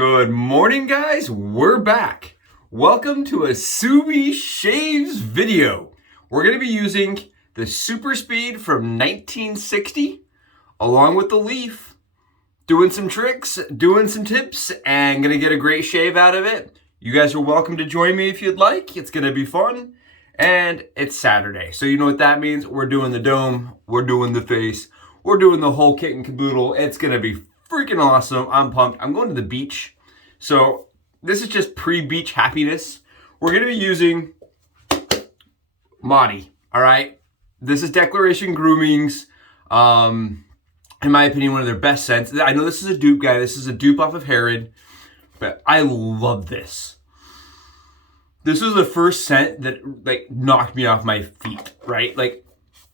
Good morning, guys. We're back. Welcome to a SUBIE Shaves video. We're going to be using the Superspeed from 1960 along with the leaf, doing some tricks, doing some tips, and going to get a great shave out of it. You guys are welcome to join me if you'd like. It's going to be fun. And it's Saturday. So you know what that means? We're doing the dome. We're doing the face. We're doing the whole kit and caboodle. It's going to be freaking awesome. I'm pumped. I'm going to the beach. So this is just pre-beach happiness. We're going to be using MOTI, all right? This is Declaration Grooming's, in my opinion, one of their best scents. I know this is a dupe, guy. This is a dupe off of Herod, but I love this. This was the first scent that knocked me off my feet, right? Like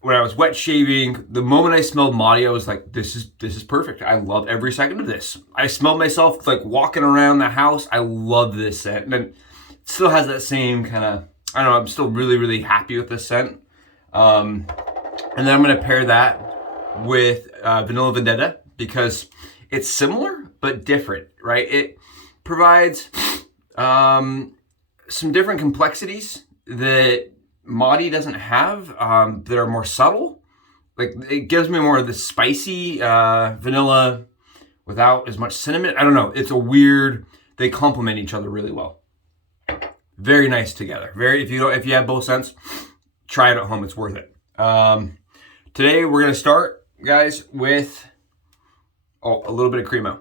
when I was wet shaving, the moment I smelled MOTI, I was like, this is perfect. I love every second of this. I smelled myself like walking around the house. I love this scent. And it still has that same kind of, I don't know, I'm still really, really happy with this scent. And then I'm going to pair that with Vanilla Vendetta because it's similar but different, right? It provides some different complexities that MOTI doesn't have, that are more subtle. Like it gives me more of the spicy vanilla without as much cinnamon. I don't know. It's a weird, they complement each other really well. Very nice together. If you have both scents, try it at home. It's worth it. Today we're going to start, guys, with a little bit of CREMO.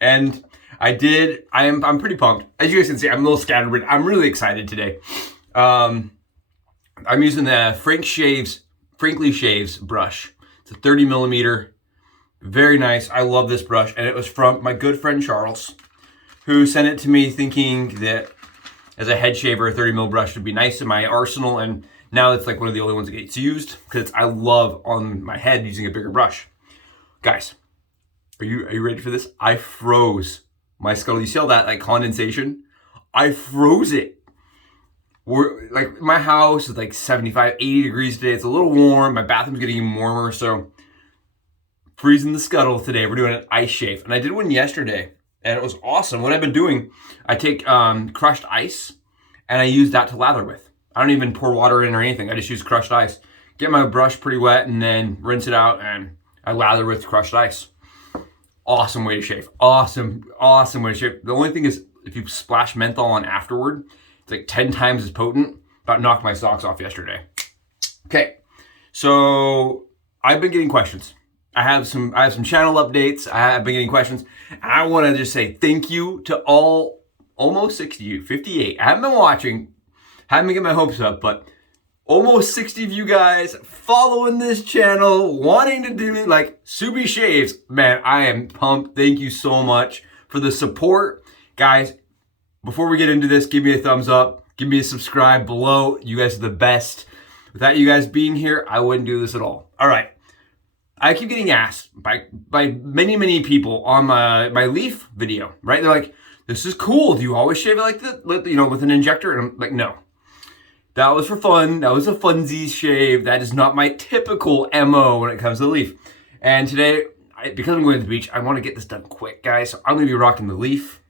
And I'm pretty pumped. As you guys can see, I'm a little scattered, but I'm really excited today. I'm using the Frankly Shaves brush. It's a 30 millimeter. Very nice. I love this brush. And it was from my good friend Charles, who sent it to me thinking that as a head shaver, a 30 mil brush would be nice in my arsenal. And now it's like one of the only ones that gets used because I love on my head using a bigger brush. Guys, are you ready for this? I froze my scuttle. You see all that like condensation? I froze it. My house is like 75, 80 degrees today. It's a little warm. My bathroom's getting even warmer. So freezing the scuttle today. We're doing an ice shave. And I did one yesterday and it was awesome. What I've been doing, I take crushed ice and I use that to lather with. I don't even pour water in or anything. I just use crushed ice. Get my brush pretty wet and then rinse it out and I lather with crushed ice. Awesome way to shave. Awesome way to shave. The only thing is if you splash menthol on afterward, it's like 10 times as potent. About knocked my socks off yesterday. Okay, so I've been getting questions. I have some channel updates. I have been getting questions. And I want to just say thank you to almost 60 of you, 58. I haven't been watching, haven't been getting my hopes up, but almost 60 of you guys following this channel, wanting to do like SUBIE Shaves. Man, I am pumped. Thank you so much for the support. Guys, before we get into this, give me a thumbs up. Give me a subscribe below. You guys are the best. Without you guys being here, I wouldn't do this at all. All right. I keep getting asked by many people on my leaf video, right? They're like, this is cool. Do you always shave it like this, with an injector? And I'm like, no. That was for fun. That was a funsies shave. That is not my typical MO when it comes to the leaf. And today, because I'm going to the beach, I want to get this done quick, guys. So I'm going to be rocking the leaf.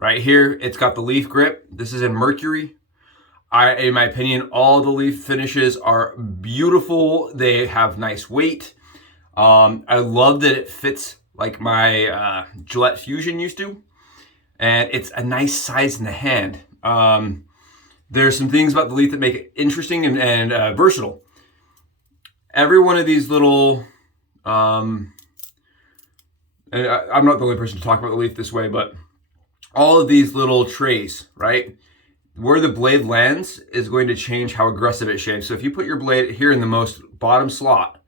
Right here, it's got the leaf grip. This is in Mercury. In my opinion, all the leaf finishes are beautiful. They have nice weight. I love that it fits like my Gillette Fusion used to. And it's a nice size in the hand. There's some things about the leaf that make it interesting and versatile. Every one of these little, and I'm not the only person to talk about the leaf this way, but all of these little trays, right? Where the blade lands is going to change how aggressive it shaves. So if you put your blade here in the most bottom slot,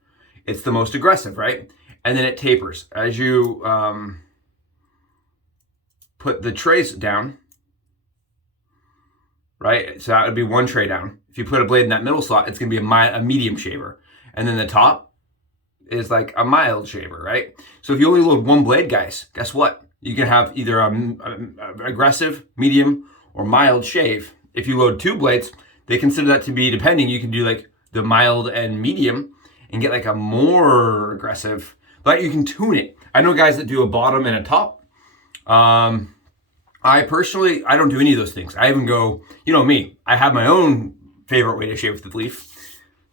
it's the most aggressive, right? And then it tapers. As you put the trays down, right? So that would be one tray down. If you put a blade in that middle slot, it's going to be a medium shaver. And then the top is like a mild shaver, right? So if you only load one blade, guys, guess what? You can have either an aggressive, medium, or mild shave. If you load two blades, they consider that to be, depending, you can do like the mild and medium and get like a more aggressive, but you can tune it. I know guys that do a bottom and a top. I personally, I don't do any of those things. I even go, you know me, I have my own favorite way to shave with the leaf.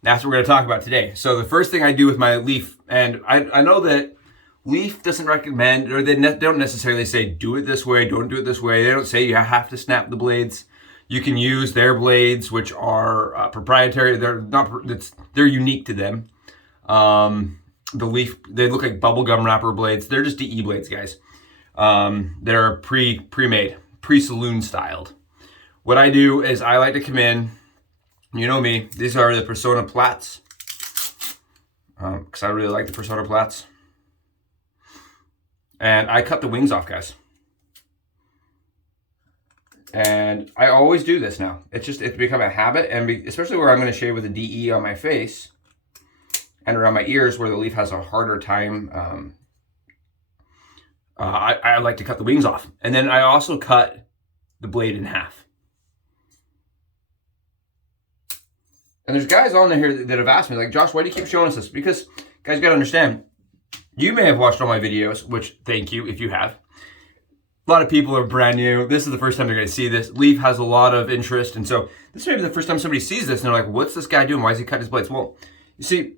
That's what we're going to talk about today. So the first thing I do with my leaf, and I know that Leaf doesn't recommend, or they don't necessarily say do it this way, don't do it this way. They don't say you have to snap the blades. You can use their blades, which are proprietary. They're unique to them. The Leaf, they look like bubblegum wrapper blades. They're just DE blades, guys. They're pre-made, pre-saloon styled. What I do is I like to come in, you know me, these are the Personna plaits, because I really like the Personna plaits. And I cut the wings off, guys. And I always do this now. It's become a habit, and especially where I'm going to shave with a DE on my face and around my ears where the leaf has a harder time. I like to cut the wings off. And then I also cut the blade in half. And there's guys on there that have asked me, like, Josh, why do you keep showing us this? Because, guys, you got to understand, you may have watched all my videos, which thank you if you have. A lot of people are brand new. This is the first time they're going to see this. Leaf has a lot of interest. And so this may be the first time somebody sees this and they're like, what's this guy doing? Why is he cutting his blades? Well, you see,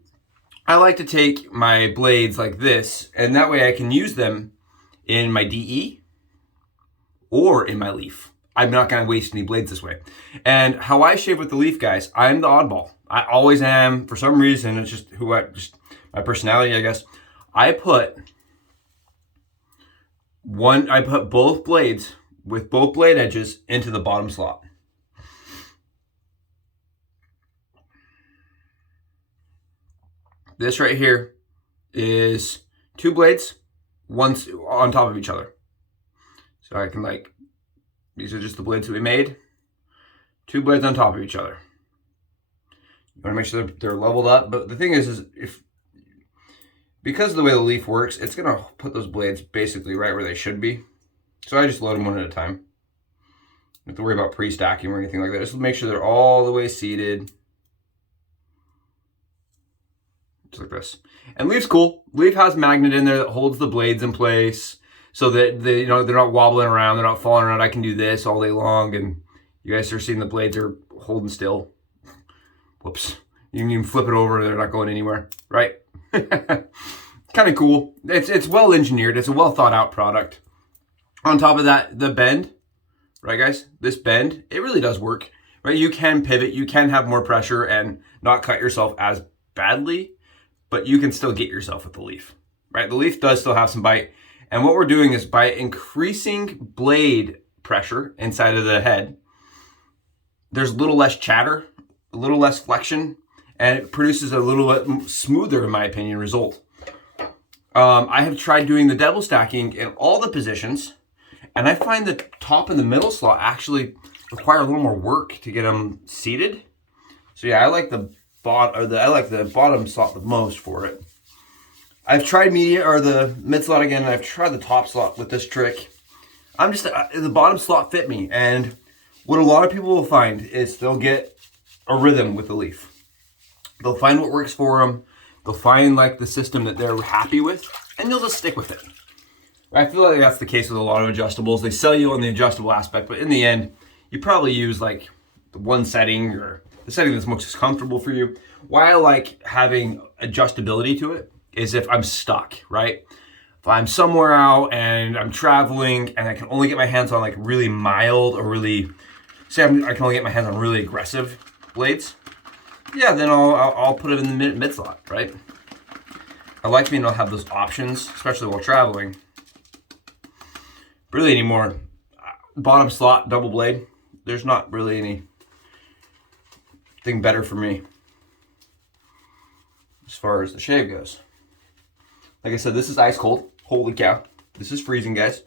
I like to take my blades like this, and that way I can use them in my DE or in my leaf. I'm not going to waste any blades this way. And how I shave with the leaf, guys, I'm the oddball. I always am. For some reason, it's just my personality, I guess. I put both blades with both blade edges into the bottom slot. This right here is two blades, one on top of each other. So I can, like, these are just the blades that we made. Two blades on top of each other. You want to make sure they're leveled up. But the thing is because of the way the leaf works, it's going to put those blades basically right where they should be. So I just load them one at a time. Don't have to worry about pre-stacking or anything like that. Just make sure they're all the way seated. Just like this. And Leaf's cool. Leaf has magnet in there that holds the blades in place so that they're not wobbling around, they're not falling around. I can do this all day long, and you guys are seeing the blades are holding still. Whoops. You can even flip it over, they're not going anywhere, right? Kind of cool. It's well engineered. It's a well thought out product. On top of that, the bend, right, guys? This bend, it really does work, right? You can pivot, you can have more pressure and not cut yourself as badly, but you can still get yourself with the leaf, right? The leaf does still have some bite. And what we're doing is by increasing blade pressure inside of the head, there's a little less chatter, a little less flexion, and it produces a little bit smoother, in my opinion, result. I have tried doing the double stacking in all the positions, and I find the top and the middle slot actually require a little more work to get them seated. So yeah, I like the bottom slot the most for it. I've tried the mid slot again, and I've tried the top slot with this trick. The bottom slot fit me, and what a lot of people will find is they'll get a rhythm with the leaf. They'll find what works for them. They'll find like the system that they're happy with, and they'll just stick with it. I feel like that's the case with a lot of adjustables. They sell you on the adjustable aspect, but in the end, you probably use like the one setting or the setting that's most comfortable for you. Why I like having adjustability to it is if I'm stuck, right? If I'm somewhere out and I'm traveling and I can only get my hands on like really mild or I can only get my hands on really aggressive blades, yeah, then I'll put it in the mid slot, right? I like being able to have those options, especially while traveling. Really anymore, bottom slot, double blade, there's not really anything better for me as far as the shave goes. Like I said, this is ice cold. Holy cow. This is freezing, guys.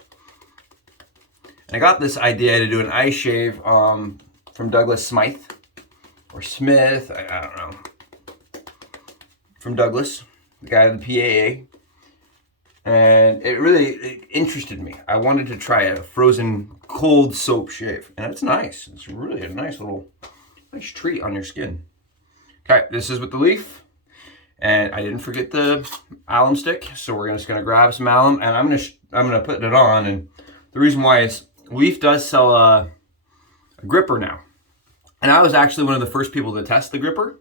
And I got this idea to do an ice shave from Douglas Smythe. Or Smith, I don't know. From Douglas, the guy of the PAA. And it interested me. I wanted to try a frozen cold soap shave. And it's nice. It's really a nice treat on your skin. Okay, this is with the leaf. And I didn't forget the alum stick, so we're just gonna grab some alum, and I'm gonna put it on and The reason why is Leaf does sell a gripper now. And I was actually one of the first people to test the gripper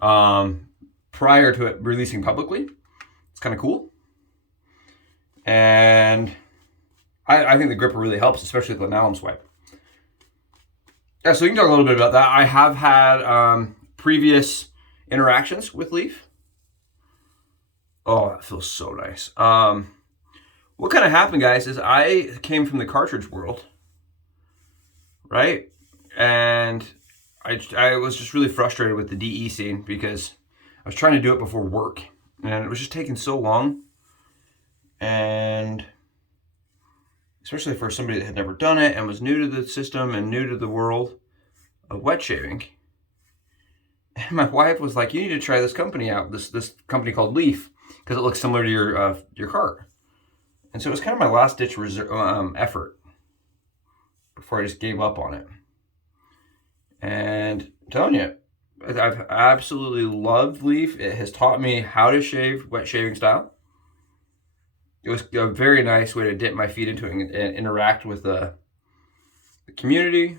prior to it releasing publicly. It's kind of cool. And I think the gripper really helps, especially with lanolin swipe. Yeah, so you can talk a little bit about that. I have had previous interactions with Leaf. Oh, that feels so nice. What kind of happened, guys, is I came from the cartridge world, right? And I was just really frustrated with the DE scene because I was trying to do it before work, and it was just taking so long. And especially for somebody that had never done it and was new to the system and new to the world of wet shaving. And my wife was like, you need to try this company out, this company called Leaf, because it looks similar to your cart. And so it was kind of my last ditch effort before I just gave up on it. And I'm telling you, I've absolutely loved Leaf. It has taught me how to shave wet shaving style. It was a very nice way to dip my feet into it and interact with the community.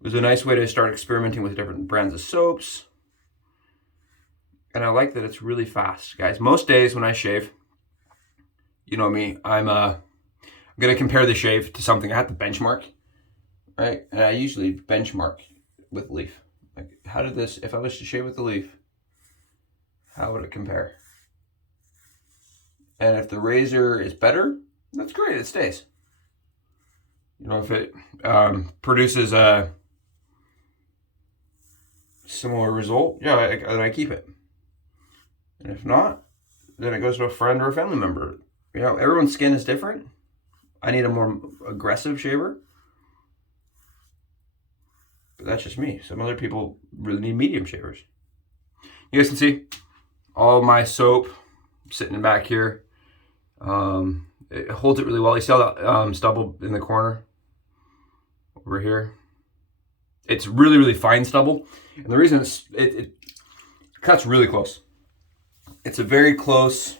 It was a nice way to start experimenting with different brands of soaps. And I like that it's really fast, guys. Most days when I shave, you know me, I'm going to compare the shave to something I have to benchmark, right? And I usually benchmark with Leaf. Like, how did this, if I was to shave with the Leaf, how would it compare? And if the razor is better, that's great, it stays. You know, if it produces a similar result, yeah, then I keep it. And if not, then it goes to a friend or a family member. You know, everyone's skin is different. I need a more aggressive shaver. But that's just me. Some other people really need medium shavers. You guys can see all my soap sitting back here. It holds it really well. You see all that stubble in the corner over here? It's really, really fine stubble. And the reason it cuts really close. It's a very close,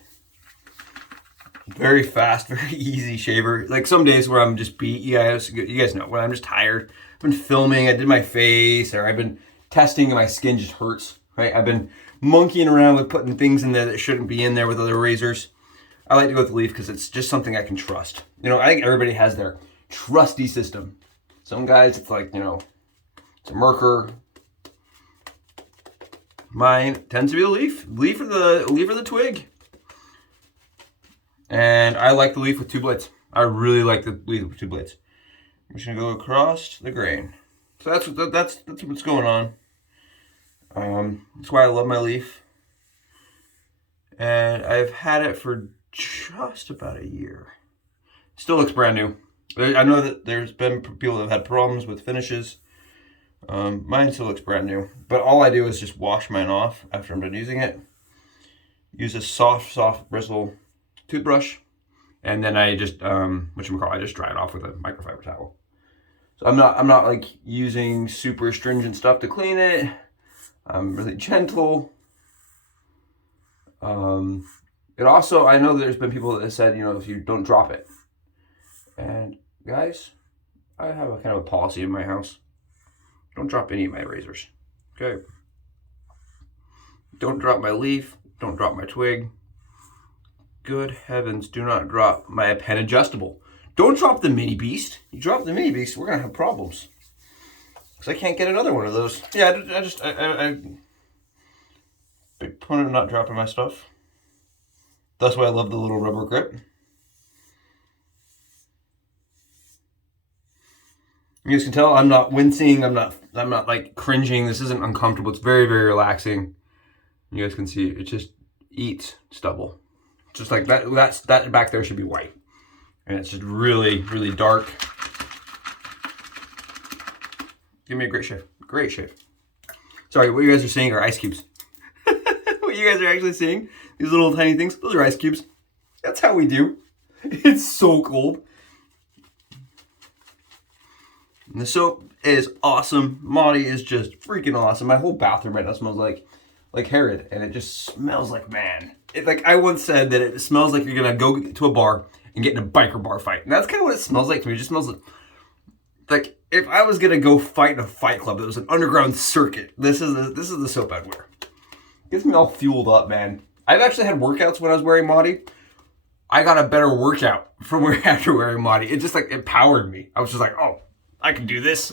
very fast, very easy shaver. Like some days where I'm just beat, you guys know, when I'm just tired. I've been filming, I did my face, or I've been testing and my skin just hurts, right? I've been monkeying around with putting things in there that shouldn't be in there with other razors. I like to go with the Leaf because it's just something I can trust. You know, I think everybody has their trusty system. Some guys, it's like, you know, it's a Merkur. Mine tends to be the Leaf. Leaf or the Twig. And I like the Leaf with 2 blades. I really like the Leaf with 2 blades. I'm just gonna go across the grain. So that's what's going on. That's why I love my Leaf. And I've had it for just about a year. Still looks brand new. I know that there's been people that have had problems with finishes. Mine still looks brand new. But all I do is just wash mine off after I'm done using it. Use a soft bristle toothbrush. And then I just, I just dry it off with a microfiber towel. So I'm not like using super stringent stuff to clean it. I'm really gentle. It also, I know there's been people that said, you know, if you don't drop it. And guys, I have a kind of a policy in my house. Don't drop any of my razors, okay? Don't drop my Leaf, don't drop my Twig. Good heavens, do not drop my pen adjustable. Don't drop the Mini Beast. You drop the Mini Beast, we're gonna have problems. Because I can't get another one of those. Yeah, I big proponent of not dropping my stuff. That's why I love the little rubber grip. You guys can tell I'm not wincing, I'm not like cringing. This isn't uncomfortable. It's very, very relaxing. You guys can see it just eats stubble. Just like that back there should be white. And it's just really, really dark. Give me a great shave. Great shave. Sorry, what you guys are seeing are ice cubes. What you guys are actually seeing, these little tiny things, those are ice cubes. That's how we do. It's so cold. And the soap is awesome. Moti is just freaking awesome. My whole bathroom right now smells like Herod, and it just smells like man. Like I once said that it smells like you're gonna go to a bar and and get in a biker bar fight. And that's kind of what it smells like to me. It just smells like if I was gonna go fight in a fight club, it was an underground circuit. This is the soap I'd wear. Gets me all fueled up, man. I've actually had workouts when I was wearing MOTI. I got a better workout from after wearing MOTI. It just like empowered me. I was just like, oh, I can do this.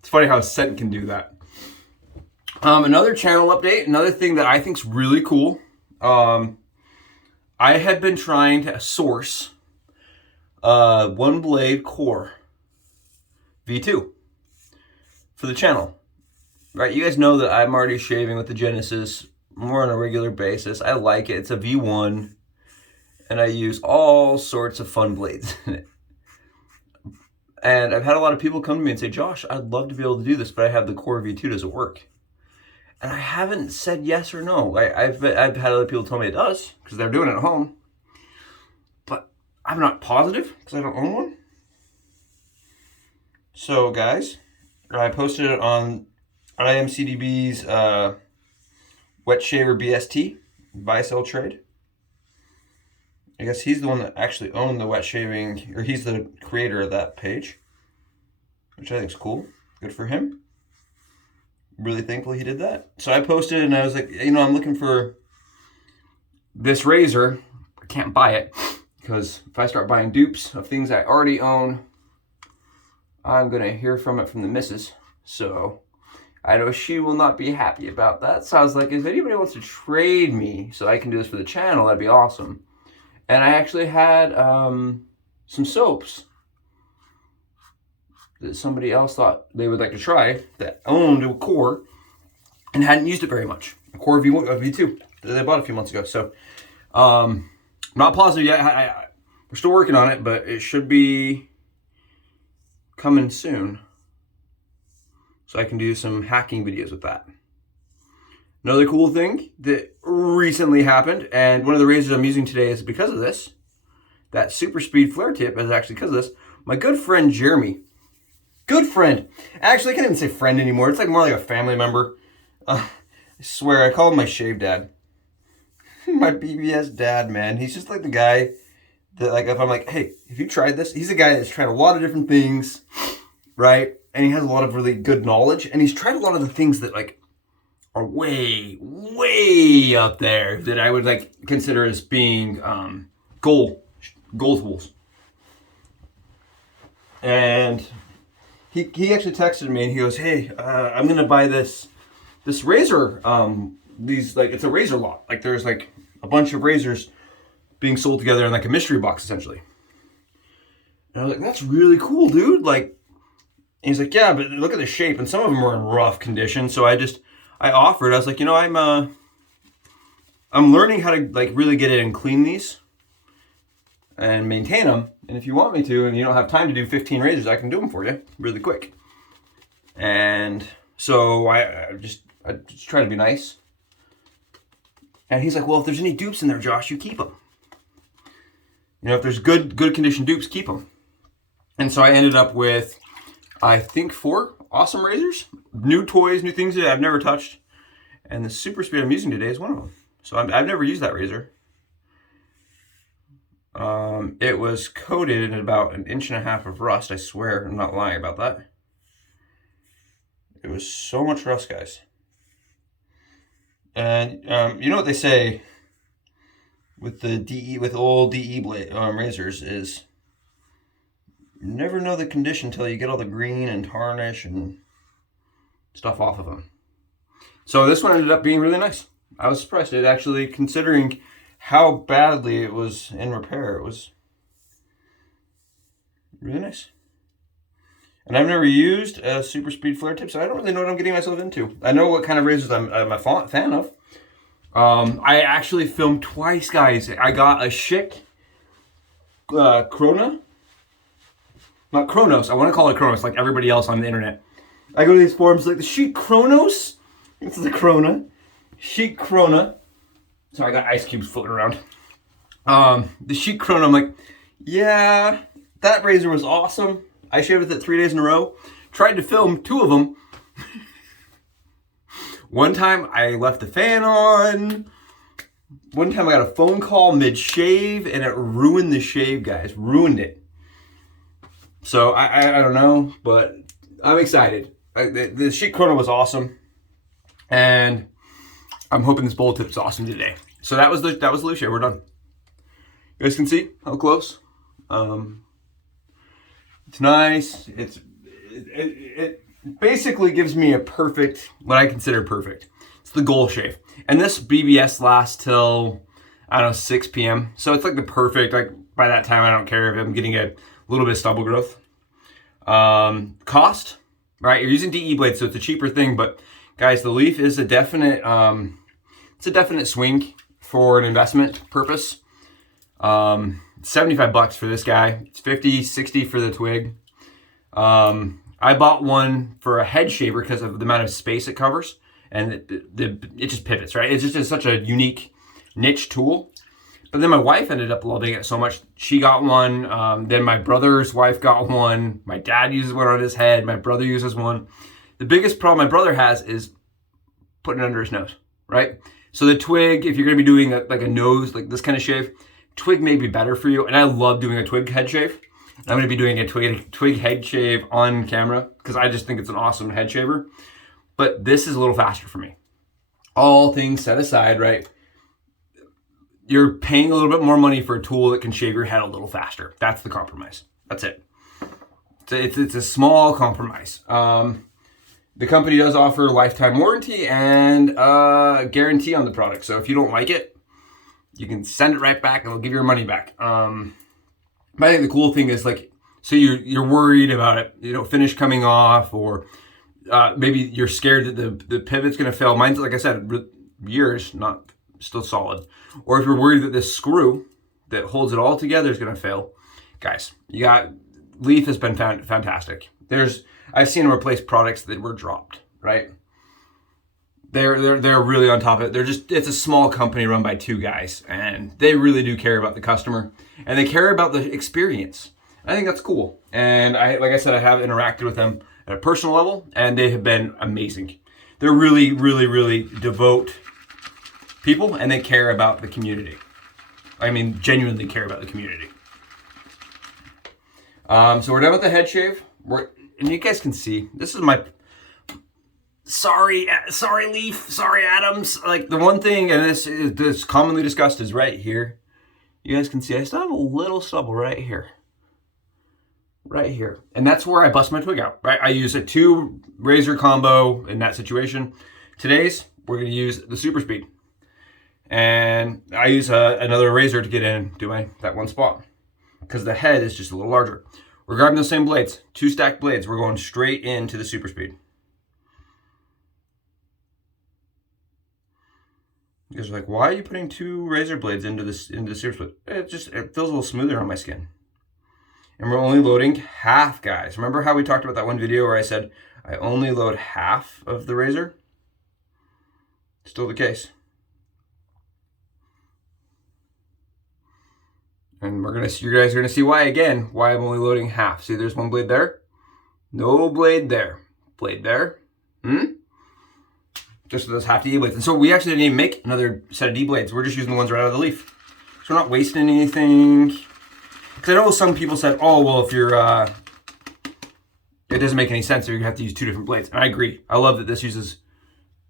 It's funny how a scent can do that. Another channel update, another thing that I think is really cool. I had been trying to source one blade core V2 for the channel. Right, you guys know that I'm already shaving with the Genesis more on a regular basis. I like it. It's a V1, and I use all sorts of fun blades in it. And I've had a lot of people come to me and say, Josh, I'd love to be able to do this, but I have the core V2. Does it work? And I haven't said yes or no. I've had other people tell me it does, because they're doing it at home. But I'm not positive, because I don't own one. So, guys, I posted it on IMCDB's Wet Shaver BST, buy sell trade. I guess he's the one that actually owned the wet shaving, or he's the creator of that page, which I think is cool. Good for him. Really thankful he did that. So I posted and I was like, you know, I'm looking for this razor. I can't buy it because if I start buying dupes of things I already own, I'm going to hear from it from the missus. So I know she will not be happy about that. So I was like, if anybody wants to trade me so I can do this for the channel, that'd be awesome. And I actually had some soaps that somebody else thought they would like to try that owned a core and hadn't used it very much. A core V2 that they bought a few months ago. So not positive yet. We're still working on it, but it should be coming soon. So I can do some hacking videos with that. Another cool thing that recently happened, and one of the razors I'm using today is because of this. That Superspeed flare tip is actually because of this. My good friend Jeremy. Good friend. Actually, I can't even say friend anymore. It's like more like a family member. I swear, I call him my shave dad. My BBS dad, man. He's just like the guy that, like, if I'm like, hey, have you tried this? He's a guy that's tried a lot of different things, right? And he has a lot of really good knowledge. And he's tried a lot of the things that, like, are way, way up there that I would, like, consider as being goal tools. And he actually texted me and he goes, hey, I'm gonna buy this razor. It's a razor lot. Like, there's like a bunch of razors being sold together in like a mystery box essentially. And I was like, that's really cool, dude. Like, and he's like, yeah, but look at the shape, and some of them are in rough condition. So I offered. I was like, you know, I'm learning how to like really get in and clean these and maintain them. And if you want me to, and you don't have time to do 15 razors, I can do them for you really quick. And so I just try to be nice. And he's like, well, if there's any dupes in there, Josh, you keep them. You know, if there's good condition dupes, keep them. And so I ended up with, I think, 4 awesome razors. New toys, new things that I've never touched. And the Superspeed I'm using today is one of them. So I've never used that razor. It was coated in about 1.5 inches of rust. I swear, I'm not lying about that. It was so much rust, guys. And you know what they say with the old DE blade razors is you never know the condition until you get all the green and tarnish and stuff off of them. So this one ended up being really nice. I was surprised. It actually, considering how badly it was in repair, it was really nice. And I've never used a Superspeed flare tip, so I don't really know what I'm getting myself into. I know what kind of razors I'm a fan of. I actually filmed twice, guys. I got a Schick Krona. Not Kronos. I want to call it Kronos, like everybody else on the internet. I go to these forums like the Schick Kronos. This is a Krona. Schick Krona. Sorry, I got ice cubes floating around. The Schick Krona, I'm like, yeah, that razor was awesome. I shaved with it 3 days in a row. Tried to film 2 of them. One time I left the fan on. one time I got a phone call mid-shave and it ruined the shave, guys. Ruined it. So I don't know, but I'm excited. The sheet chrono was awesome. And I'm hoping this bowl tip is awesome today. So that was the loose shave. We're done. You guys can see how close. It's nice. It basically gives me a perfect, what I consider perfect. It's the goal shave. And this BBS lasts till, I don't know, 6 p.m. So it's like the perfect, like by that time I don't care if I'm getting a little bit of stubble growth. Cost, right? You're using DE blades, so it's a cheaper thing, but guys, the leaf is a definite, it's a definite swing for an investment purpose. 75 bucks for this guy. It's 50, 60 for the twig. I bought one for a head shaver because of the amount of space it covers, and it just pivots, right? It's just such a unique niche tool. But then my wife ended up loving it so much. She got one. Then my brother's wife got one. My dad uses one on his head. My brother uses one. The biggest problem my brother has is putting it under his nose, right? So the twig, if you're going to be doing like a nose, like this kind of shave, twig may be better for you. And I love doing a twig head shave. I'm going to be doing a twig head shave on camera because I just think it's an awesome head shaver. But this is a little faster for me. All things set aside, right? You're paying a little bit more money for a tool that can shave your head a little faster. That's the compromise. That's it. It's a small compromise. The company does offer a lifetime warranty and a guarantee on the product. So if you don't like it, you can send it right back and they'll give you your money back. But I think the cool thing is, like, so you're worried about it, you know, finish coming off, or maybe you're scared that the pivot's going to fail. Mine's, like I said, years, not still solid. Or if you're worried that this screw that holds it all together is going to fail, guys, Leaf has been fantastic. I've seen them replace products that were dropped, right? They're really on top of it. It's a small company run by 2 guys, and they really do care about the customer, and they care about the experience. I think that's cool. And like I said, I have interacted with them at a personal level, and they have been amazing. They're really, really, really devout people, and they care about the community. I mean, genuinely care about the community. So we're done with the head shave. And you guys can see, this is my... Sorry, Leaf. Sorry, Adams. Like, the one thing, and this is commonly discussed, is right here. You guys can see I still have a little stubble right here. Right here. And that's where I bust my twig out, right? I use a 2 razor combo in that situation. Today's, we're going to use the Superspeed. And I use another razor to get in, that one spot. Because the head is just a little larger. We're grabbing the same blades, 2 stacked blades. We're going straight into the Superspeed. You guys are like, why are you putting 2 razor blades into the Superspeed? It feels a little smoother on my skin. And we're only loading half, guys. Remember how we talked about that one video where I said I only load half of the razor? Still the case. And you guys are gonna see why again, why I'm only loading half. See, there's one blade there. No blade there. Blade there. Just those half D blades. And so we actually didn't even make another set of D blades. We're just using the ones right out of the leaf. So we're not wasting anything. Because I know some people said, oh, well, if you're, it doesn't make any sense if you have to use 2 different blades. And I agree. I love that this uses,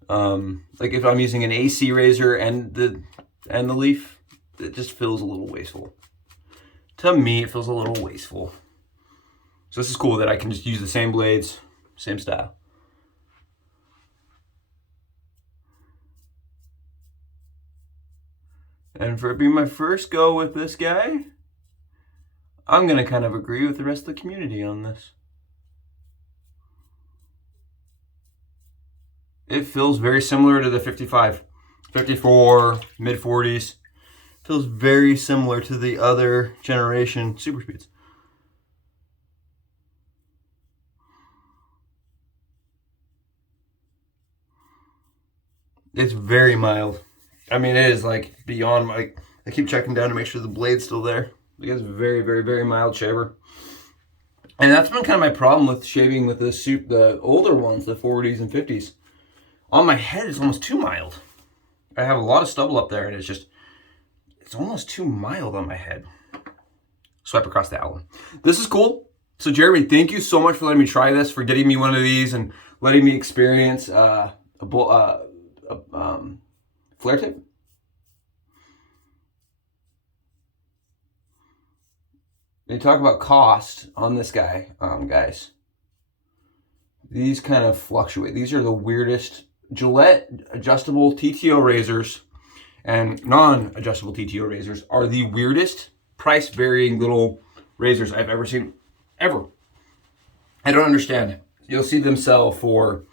like if I'm using an AC razor and the leaf, it just feels a little wasteful. To me, it feels a little wasteful. So this is cool that I can just use the same blades, same style. And for it being my first go with this guy, I'm going to kind of agree with the rest of the community on this. It feels very similar to the 55, 54, mid-40s. Feels very similar to the other generation Superspeeds. It's very mild. I mean, it is like beyond my... I keep checking down to make sure the blade's still there. It's very, very, very mild shaver. And that's been kind of my problem with shaving with the older ones, the 40s and 50s. On my head, it's almost too mild. I have a lot of stubble up there, and it's just... it's almost too mild on my head. Swipe across that one. This is cool. So Jeremy, thank you so much for letting me try this, for getting me one of these and letting me experience a flare tip. They talk about cost on this guy, guys. These kind of fluctuate. These are the weirdest. Gillette adjustable TTO razors and non-adjustable TTO razors are the weirdest price varying little razors I've ever seen, ever. I don't understand. You'll see them sell for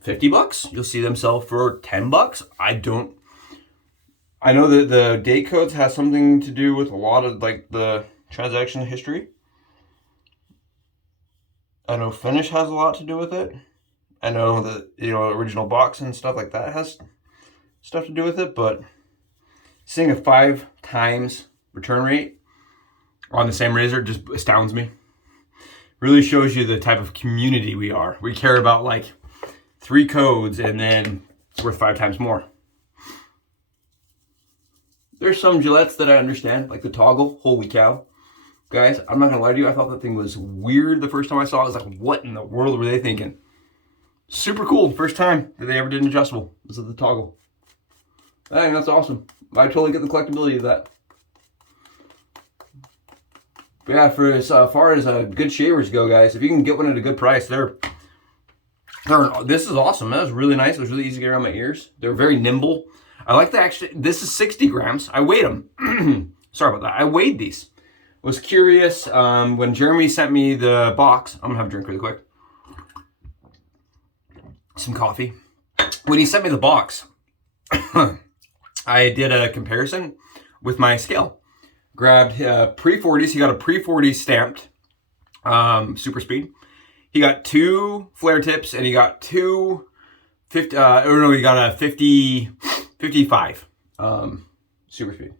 50 bucks. You'll see them sell for 10 bucks. I know that the date codes has something to do with a lot of like the transaction history. I know finish has a lot to do with it. I know that, you know, original box and stuff like that has stuff to do with it, but seeing a 5 times return rate on the same razor just astounds me. Really shows you the type of community we are. We care about like 3 codes and then it's worth 5 times more. There's some Gillettes that I understand, like the toggle, holy cow. Guys, I'm not gonna lie to you, I thought that thing was weird the first time I saw it. I was like, what in the world were they thinking? Super cool, first time that they ever did an adjustable. This is the toggle. I think that's awesome. I totally get the collectability of that. But yeah, for as far as good shavers go, guys, if you can get one at a good price, this is awesome. That was really nice. It was really easy to get around my ears. They're very nimble. I like the actually, this is 60 grams. I weighed them. Sorry about that. I weighed these. Was curious when Jeremy sent me the box. I'm gonna have a drink really quick. Some coffee. When he sent me the box, I did a comparison with my scale. Grabbed pre-40s. He got a pre-40 stamped Superspeed. He got 2 flare tips and he got 2 50. He got a 55 Superspeed.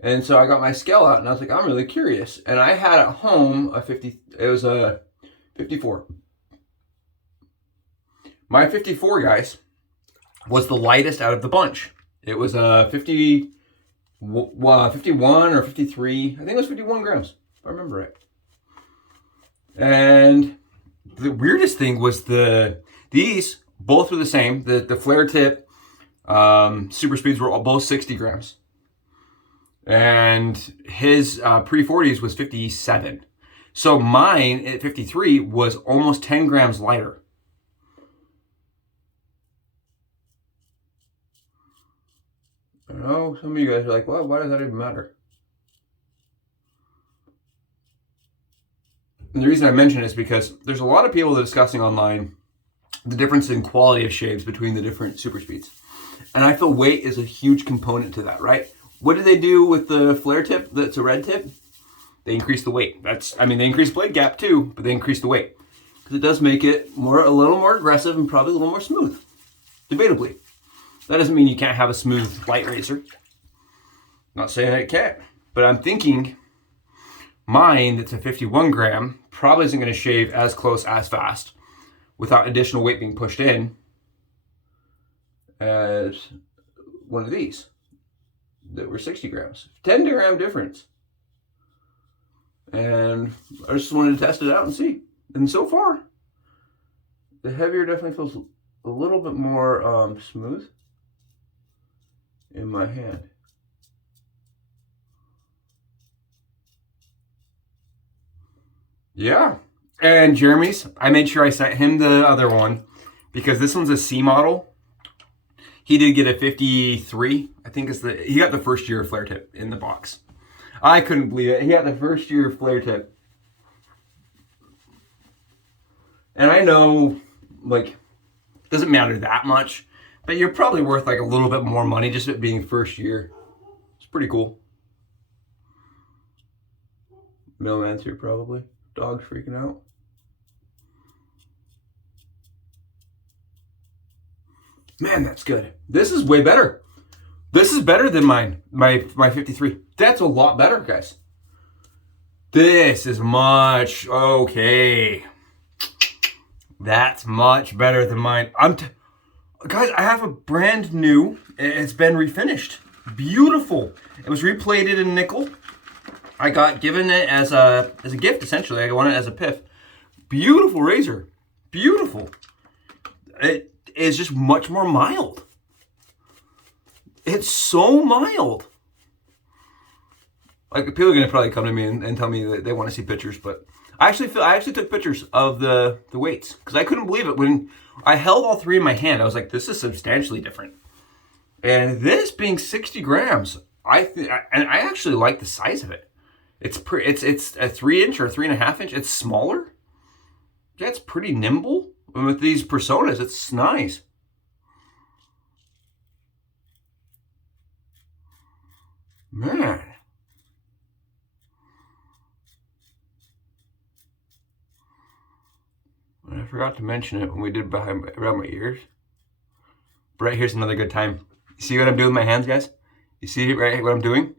And so I got my scale out and I was like, I'm really curious. And I had at home a 50. It was a 54. My 54, guys, was the lightest out of the bunch. It was a 51 or 53. I think it was 51 grams, if I remember right. And the weirdest thing was these both were the same. The flare tip super speeds were both 60 grams. And his pre-40s was 57. So mine at 53 was almost 10 grams lighter. I know some of you guys are like, well, why does that even matter? And the reason I mention it is because there's a lot of people that are discussing online the difference in quality of shaves between the different super speeds. And I feel weight is a huge component to that, right? What did they do with the flare tip that's a red tip? They increased the weight. They increased blade gap too, but they increased the weight. Because it does make it a little more aggressive and probably a little more smooth. Debatably. That doesn't mean you can't have a smooth light razor. Not saying that it can't. But I'm thinking mine that's a 51 gram probably isn't going to shave as close as fast without additional weight being pushed in as one of these that were 60 grams. 10 gram difference. And I just wanted to test it out and see. And so far, the heavier definitely feels a little bit more smooth in my hand. Yeah. And Jeremy's, I made sure I sent him the other one because this one's a C model. He did get a 53. I think he got the first year flare tip in the box. I couldn't believe it. He got the first year flare tip. And I know, like, it doesn't matter that much, but you're probably worth like a little bit more money just it being first year. It's pretty cool. Mailman's here probably. Dog's freaking out. Man, that's good. This is way better. This is better than mine, my 53. That's a lot better, guys. This is much, okay. That's much better than mine. Guys, I have a brand new, it's been refinished. Beautiful. It was replated in nickel. I got given it as a gift, essentially. I won it as a piff. Beautiful razor. Beautiful. It is just much more mild. It's so mild. Like, people are gonna probably come to me and tell me that they want to see pictures, but I actually took pictures of the weights because I couldn't believe it when I held all three in my hand. I was like, this is substantially different. And this being 60 grams, and I actually like the size of it. It's a 3-inch or 3.5-inch. It's smaller. Yeah, it's pretty nimble. And with these Personas, it's nice. Man. And I forgot to mention it when we did around my ears. But right here's another good time. You see what I'm doing with my hands, guys? You see right what I'm doing?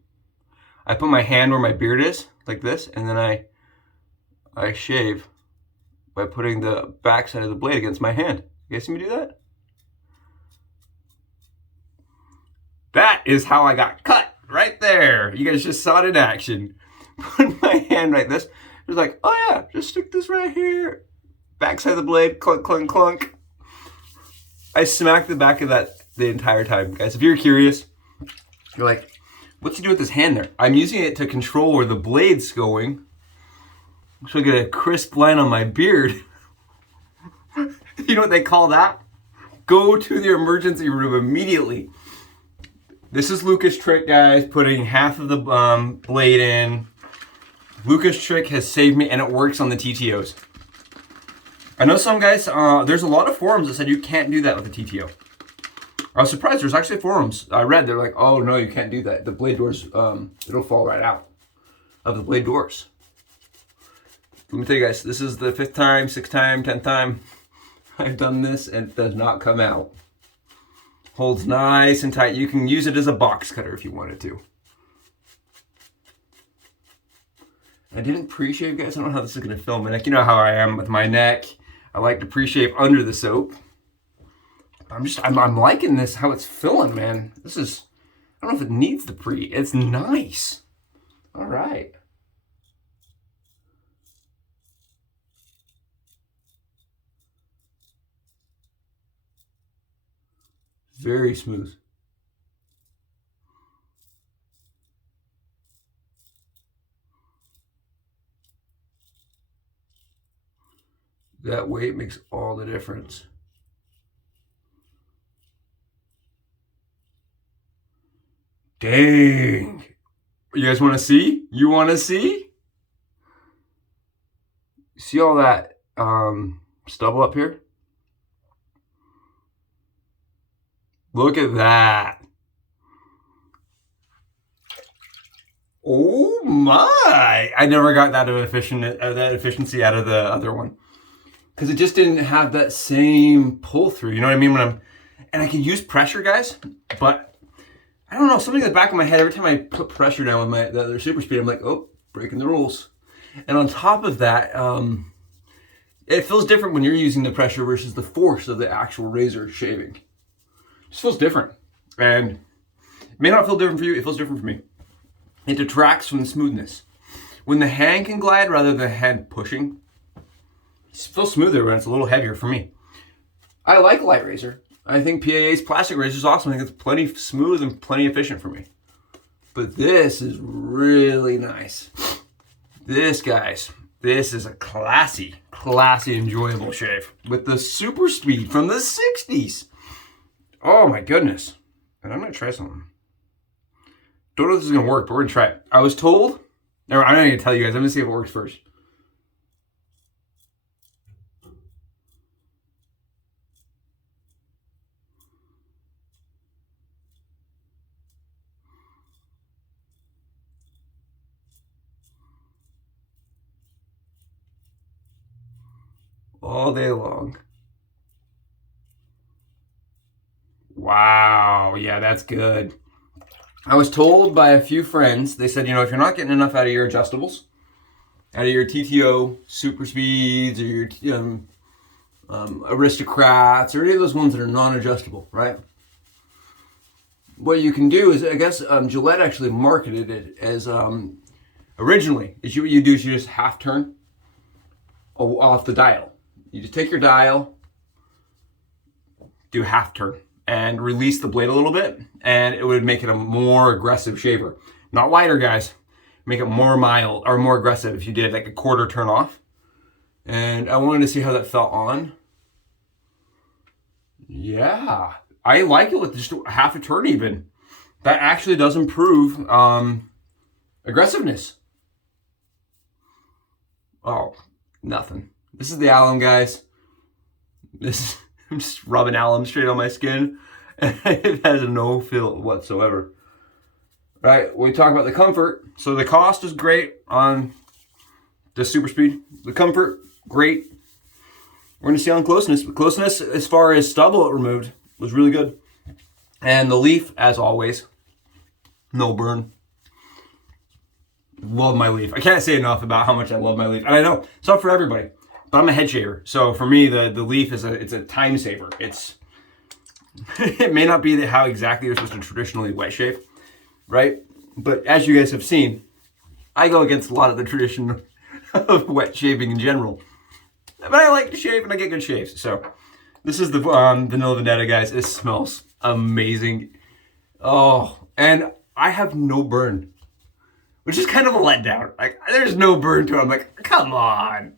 I put my hand where my beard is, like this, and then I shave by putting the back side of the blade against my hand. You guys see me do that? That is how I got cut, right there. You guys just saw it in action. Put my hand like this. It was like, oh yeah, just stick this right here. Back side of the blade, clunk, clunk, clunk. I smacked the back of that the entire time. Guys, if you're curious, you're like, what's he doing with his hand there? I'm using it to control where the blade's going. So I get a crisp line on my beard. You know what they call that? Go to the emergency room immediately. This is Lucas' trick, guys, putting half of the blade in. Lucas' trick has saved me, and it works on the TTOs. I know some guys, there's a lot of forums that said you can't do that with the TTO. I was surprised. There's actually forums I read. They're like, oh no, you can't do that. The blade doors, it'll fall right out of the blade doors. Let me tell you guys, this is the 5th time, 6th time, 10th time I've done this, and it does not come out. Holds nice and tight. You can use it as a box cutter if you wanted to. I didn't pre-shave, guys. I don't know how this is going to film. And like, you know how I am with my neck. I like to pre-shave under the soap. I'm liking this, how it's filling, man. This is, I don't know if it needs the pre. It's nice. All right. Very smooth. That weight makes all the difference. Dang. You guys want to see? You want to see? See all that stubble up here? Look at that. Oh my. I never got that efficiency out of the other one. Because it just didn't have that same pull through. You know what I mean? And I can use pressure, guys, but I don't know, something in the back of my head, every time I put pressure down with the other Superspeed, I'm like, oh, breaking the rules. And on top of that, it feels different when you're using the pressure versus the force of the actual razor shaving. It just feels different. And it may not feel different for you, it feels different for me. It detracts from the smoothness. When the hand can glide rather than the hand pushing, it feels smoother when it's a little heavier for me. I like light razor. I think PAA's plastic razor is awesome. I think it's plenty smooth and plenty efficient for me. But this is really nice. This, guys, this is a classy, enjoyable shave with the Superspeed from the 60s. Oh my goodness. And I'm gonna try something. Don't know if this is gonna work, but we're gonna try it. I was told, I'm not gonna tell you guys, I'm gonna see if it works first. All day long. Wow, yeah, that's good. I was told by a few friends, they said, you know, if you're not getting enough out of your adjustables, out of your TTO Superspeeds or your Aristocrats or any of those ones that are non-adjustable, right? what you can do is, I guess Gillette actually marketed it as originally. Is what you do is you just half turn off the dial. You just take your dial, do half turn, and release the blade a little bit, and it would make it a more aggressive shaver. Not wider, guys. Make it more mild or more aggressive if you did like a quarter turn off. And I wanted to see how that felt on. Yeah, I like it with just half a turn even. That actually does improve aggressiveness. Oh, nothing. This is the alum, guys. I'm just rubbing alum straight on my skin. It has no feel whatsoever. Right, we talk about the comfort. So the cost is great on the Superspeed. The comfort, great. We're gonna see on closeness. The closeness, as far as stubble it removed, was really good. And the leaf, as always, no burn. Love my leaf. I can't say enough about how much I love my leaf. And I know it's not for everybody, but I'm a head shaver. So for me, the leaf is a time saver. It may not be how exactly you're supposed to traditionally wet shave, right? But as you guys have seen, I go against a lot of the tradition of wet shaving in general. But I like to shave and I get good shaves. So this is the vanilla vendetta, guys. It smells amazing. Oh, and I have no burn, which is kind of a letdown. Like, there's no burn to it. I'm like, come on.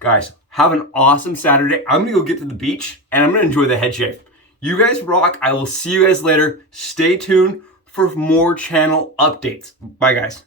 Guys, have an awesome Saturday. I'm gonna go get to the beach and I'm gonna enjoy the head shave. You guys rock. I will see you guys later. Stay tuned for more channel updates. Bye, guys.